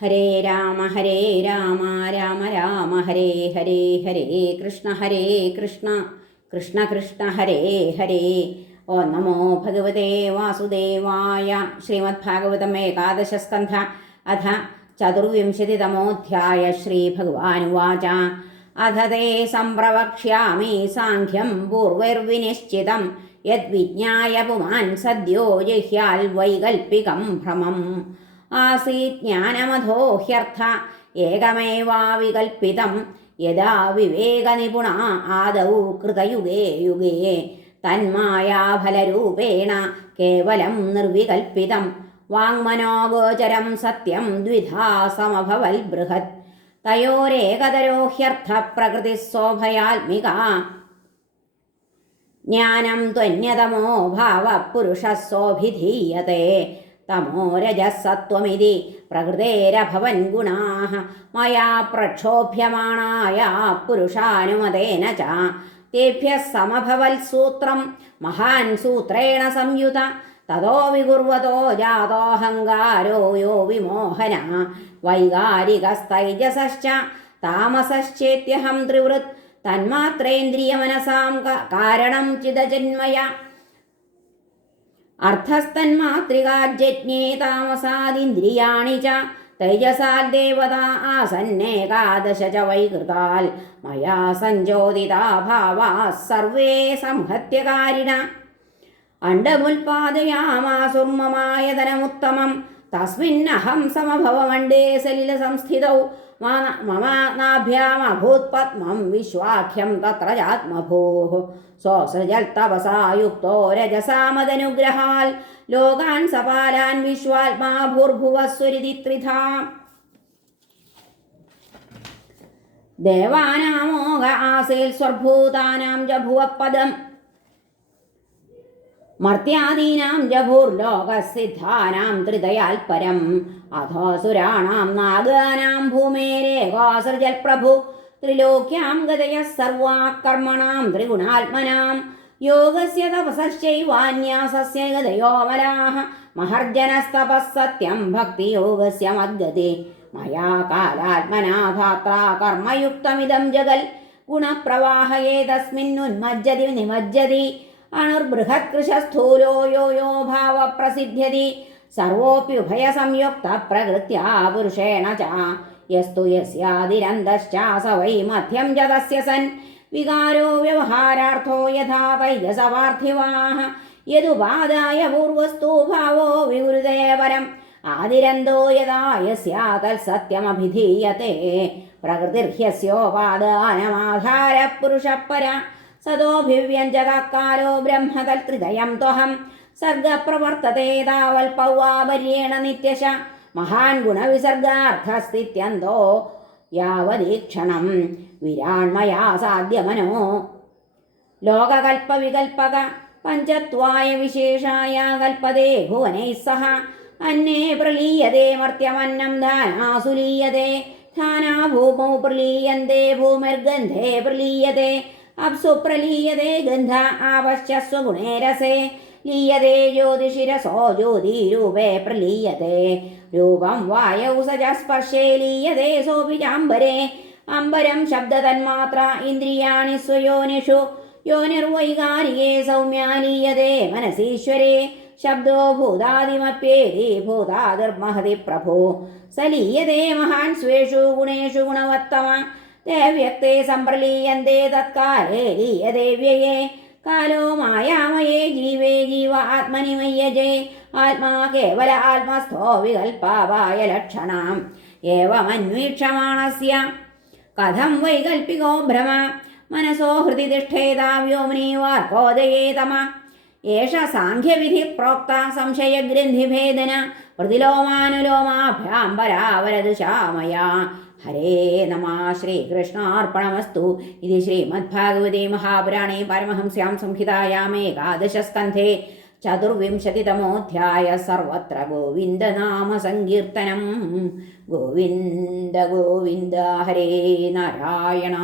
ഹരേ രാമ രാമ രാമ ഹരേ ഹരേ, ഹരേ കൃഷ്ണ കൃഷ്ണ കൃഷ്ണ ഹരേ ഹരേ. ഓം നമോ ഭഗവതേ വാസുദേവായ. ശ്രീമദ്ഭാഗവതം ഏകാദശസ്കന്ധ അഥ ചതുർവിംശതിതമോധ്യായ. ശ്രീഭഗവാനുവാച അഥ തേ സംപ്രവക്ഷ്യാമി സാഖ്യം പൂർവൈർവിനിശ്ചിതം യദ്വിജ്ഞായ പുമാൻ സദ്യോ ജഹ്യാൽ വൈകൽപ്പികം ഭ്രമം. ആസീത് ജ്ഞാനമധോ ഹ്യർത്ഥ ഏകമേവാവികൽപ്പിതം യദാ വിവേകനിപുണ ആദൗ കൃതയുഗേ യുഗേ തന്മായാഫലരൂപേണ കേവലം നിർവികൽപ്പിതം വാങ്മനോഗോചരം സത്യം ദ്വിധാ സമഭവൽ ബൃഹത് തയോരേകതരോ ഹ്യർത്ഥ പ്രകൃതിസ്വഭയാത്മിക ജ്ഞാനം ത്വന്യതമോ ഭാവ പുരുഷസ്സോഭിധീയത്തെ തമോ രജസത്വമിതി പ്രകൃതേരഭവൻ ഗുണാഃ മയാ പ്രക്ഷോഭ്യമാണായ പുരുഷാനുമതേന ച തേഭ്യഃ സമഭവൽ സൂത്രം മഹാൻ സൂത്രേണ സംയുത തതോ വികുർവതോ ജാതോഹങ്കാരോ യോ വിമോഹന വൈകാരികസ്തൈജസശ്ച താമസശ്ചേത്യഹം ത്രിവൃത് തന്മാത്രേന്ദ്രിയമനസാം കാരണം ചിദജന്മയ അർത്ഥസ്തന്മാത്രികാജ്ഞേ താമസാദിന്ദ്രിയാണി ച തൈജസാദേവതാ ആസന്നേകാദശ ച വൈകൃതാൽ മയാ സഞ്ജോതിതാ ഭാവാ സർവേ സംഹത്യകാരിണ അണ്ഡമുൽപാദയാമാസുർമമായതനമുത്തമം തസ്മിന്നഹം സമഭവമണ്ഡേ സലില സംസ്ഥിതൗ മമ നാഭ്യാമഭൂത്പത്മം വിശ്വാഖ്യം തത്ര ചാത്മഭൂഃ സോസൃജൽ തപസാ യുക്തോ രജസാമദനുഗ്രഹാൽ ലോകാൻ സപാലാൻ വിശ്വാത്മാ ഭൂർഭുവസ്സുരിതി ത്രിധാ ദേവാനാമോഘ ആസേൽ സ്വർഭൂതാനാം ച ഭുവഃപദം മർത്യാദീനാം ജഭൂർലോകസിദ്ധാനാം ത്രിദയാൽപരം അധോസുരാണാം നാഗാനാം ഭൂമേരേകോസൃജൽ പ്രഭു ത്രിലോക്യാം ഗതയഃ സർവാ കർമ്മണാം ത്രിഗുണാത്മനാം യോഗസ്യ തപസശ്ചൈവാന്യാസസ്യ ഗതയോ മലാഃ മഹർജനസ്തപഃ സത്യം ഭക്തിയോഗസ്യ മദ്ഗതി മയാ കാലാത്മനാ ധാത്രാ കർമ്മയുക്തമിദം ജഗൽ ഗുണപ്രവാഹയേതസ്മിന്നുന്മജ്ജതി നിമജ്ജതി അണുർബൃഹത്കൃശസ്ഥൂലോ യോ യോ ഭാവപ്രസിദ്ധ്യതി സർവോപ്യുഭയസംയുക്ത പ്രകൃത്യാ പുരുഷേണ ച യസ്തു യസ്യാദിരന്തശ്ച സ വൈ മധ്യം ച തസ്യ സൻ വികാരോ വ്യവഹാരാർത്ഥോ യഥാ തൈജസപാർത്ഥിവാഃ യദുപാദായ പൂർവസ്തു ഭാവോ വിവൃതേ പരം ആദിരന്തോ യഥാ യസ്യാ തത്സത്യമഭിധീയത്തെ പ്രകൃതിർഹ്യസ്യോപാദാനമാധാര പുരുഷപര സദോഭിവ്യഞ്ജകാലോ ബ്രഹ്മതൽത്രിതയം ത്വഹം സർഗപ്രവർത്തത്തെ താവൽപൗവാപര്യേണ നിത്യശ മഹാൻ ഗുണവിസർഗാർത്ഥസ്ഥിത്യന്തോ യാവദീക്ഷണം വിരാൺമയാ സാധ്യമനോ ലോകകൽപ്പവികൽപക പഞ്ചത്വായ വിശേഷായ കൽപ്പതേ ഭുവനൈഃ സഹ അന്നേ പ്രലീയതേ മർത്യമന്നം ധാനാസുലീയതേ ധാനാ ഭൂമൗ പ്രലീയന്തേ ഭൂമിർഗന്ധേ പ്രലീയതേ അപ്സു പ്രലീയതേ ഗന്ധ ആവശ്യസ്വഗുണേ രസേ ലീയതേ ജ്യോതിഷിരസോ ജ്യോതിരൂപേ പ്രലീയതേ രൂപം വായൗ സജ സ്പർശേ ലീയതേ സോപി ചാംബരേ അംബരം ശബ്ദതന്മാത്ര ഇന്ദ്രിയാണി സ്വയോനിഷു യോനിർവൈകാരികേ സൗമ്യാ ലീയതേ മനസീശ്വരേ ശബ്ദോ ഭൂതാദിമപ്യേതി ഭൂതാദിർമഹതി പ്രഭു സലീയതേ മഹാൻ സ്വേഷു ഗുണേഷു ഗുണവത്തമ തേ വ്യക്തേ സംപ്രലീയന്തേ തത്കാലേ ലീയതേ വ്യയേ കാലോ മായാമയേ ജീവേ ജീവ ആത്മനി മയ്യജേ ആത്മാ കേവല ആത്മസ്ഥോ വികൽപാവായ ലക്ഷണം ഏവമന്വീക്ഷമാണസ്യ കഥം വൈകൽപ്പികോ ഭ്രമ മനസോ ഹൃദി തിഷ്ഠേതാ വ്യോമ്നീവാർക്കോദയേ തമ ഏഷ സാഖ്യവിധി പ്രോക്ത സംശയഗ്രന്ഥിഭേദന പ്രതിലോമാനുലോമാഭ്യാം പരാവരദുശാമയാ. ഹരേ നമഃ. ശ്രീകൃഷ്ണാർപ്പണമസ്തു. ഇത് ശ്രീമദ്ഭാഗവതേ മഹാപുരാണേ പരമഹംസ്യാം സംഹിതായാം ഏകാദശസ്കന്ധേ ചതുർവിംശതിതമോധ്യായ. സർവത്ര ഗോവിന്ദനാമ സങ്കീർത്തനം. ഗോവിന്ദ ഗോവിന്ദ. ഹരേ നാരായണ.